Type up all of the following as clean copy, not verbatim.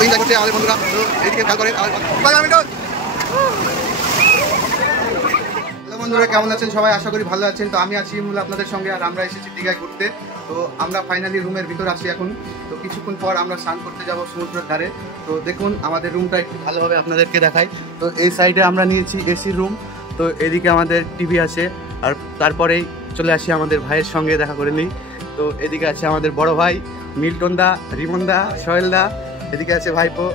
কত এনজয় করছে আমাদের বন্ধুরা। তো এইদিকে খেয়াল করেন বন্ধুরা, কেমন আছেন সবাই? আশা করি ভালো আছেন। তো আমি আছি মূল আপনাদের সঙ্গে, আর আমরা এসেছি দীঘায় ঘুরতে। তো আমরা ফাইনালি রুমের ভিতর আছি এখন। তো কিছুক্ষণ পর আমরা স্নান করতে যাব সমুদ্রের ধারে। তো দেখুন আমাদের রুমটা একটু ভালোভাবে আপনাদেরকে দেখাই। তো এই সাইডে আমরা নিয়েছি এসি রুম। তো এদিকে আমাদের টিভি আছে, আর তারপরেই চলে আসি আমাদের ভাইয়ের সঙ্গে দেখা করে নিই। তো এদিকে আছে আমাদের বড় ভাই মিল্টন দা, রিমন দা, সোহেল দা, এদিকে আছে ভাইপো,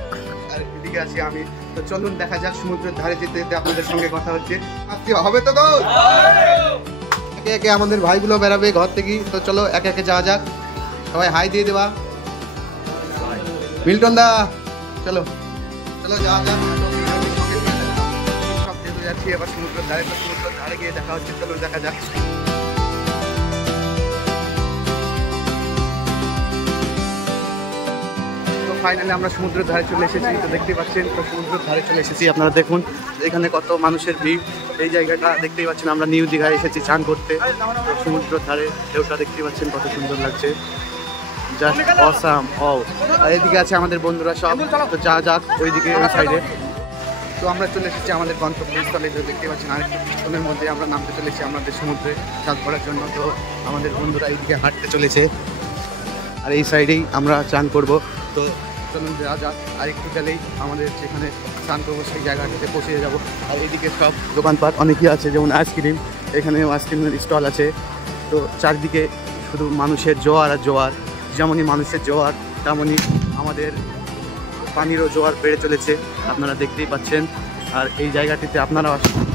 আর এদিকে আছি আমি। তো চলুন দেখা যাক সমুদ্রের ধারে যেতে যেতে আপনাদের সঙ্গে কথা হচ্ছে। আজকে হবে তো একে একে আমাদের ভাইগুলো বেরাবে ঘর থেকে। তো চলো একে একে যাওয়া যাক, সবাই হাই দিয়ে দেবা। মিল্টন দা চলো চলো যাওয়া যাক। সব যেতে যাচ্ছি এবার সমুদ্রের ধারে। তো সমুদ্রের ধারে গিয়ে দেখা হচ্ছে, চলো দেখা যাক। ফাইনালি আমরা সমুদ্রের ধারে চলে এসেছি। তো দেখতেই পাচ্ছেন, তো সমুদ্রের ধারে চলে এসেছি। আপনারা দেখুন এখানে কত মানুষের ভিড়। এই জায়গাটা দেখতেই পাচ্ছেন, আমরা নিউ দীঘায় এসেছি চান করতে। তো সমুদ্রের ধারে ঢেউটা দেখতেই পাচ্ছেন কত সুন্দর লাগছে, জাস্ট অসাম। আর এদিকে আছে আমাদের বন্ধুরা সব। তো যা যাক ওইদিকে ওই সাইডে। তো আমরা চলে এসেছি আমাদের গন্তব্যস্থলে। তো দেখতে পাচ্ছেন আরেকটু পিছনের মধ্যে আমরা নামতে চলেছি আমাদের সমুদ্রে চান করার জন্য। তো আমাদের বন্ধুরা এইদিকে হাঁটতে চলেছে, আর এই সাইডেই আমরা চান করব। তো চলুন যা যাক, আর একটু গেলেই আমাদের যেখানে স্নান করবো সেই জায়গাটাতে পৌঁছে যাব। আর এইদিকে সব দোকানপাট অনেকই আছে, যেমন আইসক্রিম, এখানেও আইসক্রিমের স্টল আছে। তো চারদিকে শুধু মানুষের জোয়ার আর জোয়ার। যেমনই মানুষের জোয়ার, তেমনই আমাদের পানিরও জোয়ার বেড়ে চলেছে, আপনারা দেখতেই পাচ্ছেন। আর এই জায়গাটিতে আপনারা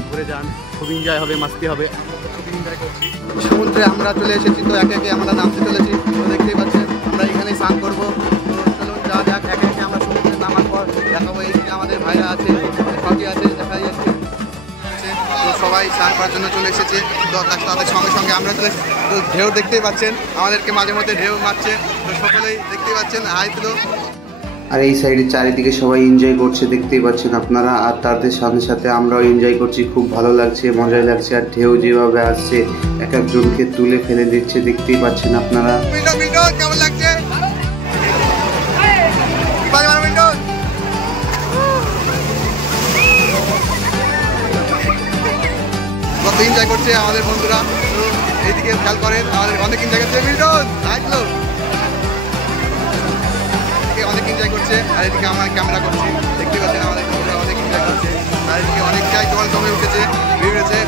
ঘুরে যান, খুব এনজয় হবে, মাস্তি হবে। খুব এনজয় করছি। সমুদ্রে আমরা চলে এসেছি, তো একে একে আমরা নামতে চলেছি। তো দেখতেই পাচ্ছেন আমরা এখানেই স্নান করবো। যা যাক একে একে আমরা সমুদ্রে নামার পর দেখাবো। এইদিকে আমাদের ভাইরা আছে, সবই আছে, দেখা যাচ্ছে। তো সবাই স্নান করার জন্য চলে এসেছে। তো তাদের সঙ্গে সঙ্গে আমরা চলে এসেছি। তো ঢেউ দেখতেই পাচ্ছেন, আমাদেরকে মাঝে মধ্যে ঢেউ মারছে। তো সকলেই দেখতেই পাচ্ছেন হাই তুলো। আর এই সাইডে চারিদিকে সবাই এনজয় করছে, দেখতেই পাচ্ছেন আপনারা। আর তাদের সাথে সাথে আমরাও এনজয় করছি, খুব ভালো লাগছে, মজা লাগছে। আর ঢেউ যেভাবে আসছে এক একজনকে তুলে ফেলে দিচ্ছে, দেখতেই পাচ্ছেন আপনারা। কেমন লাগছে? কত এনজয় করছে আমাদের বন্ধুরা। তো এইদিকে খেয়াল করেন, আমাদের অনেক এনজয় করছে। মিল্টন আসলো, অনেক এনজয় করছে। আর এদিকে আমরা ক্যামেরা করছি, দেখতে পাচ্ছেন আমাদের বন্ধুরা অনেক এনজয় করছে। আর এদিকে অনেকটাই জল জমে উঠেছে, ভিড় হয়েছে।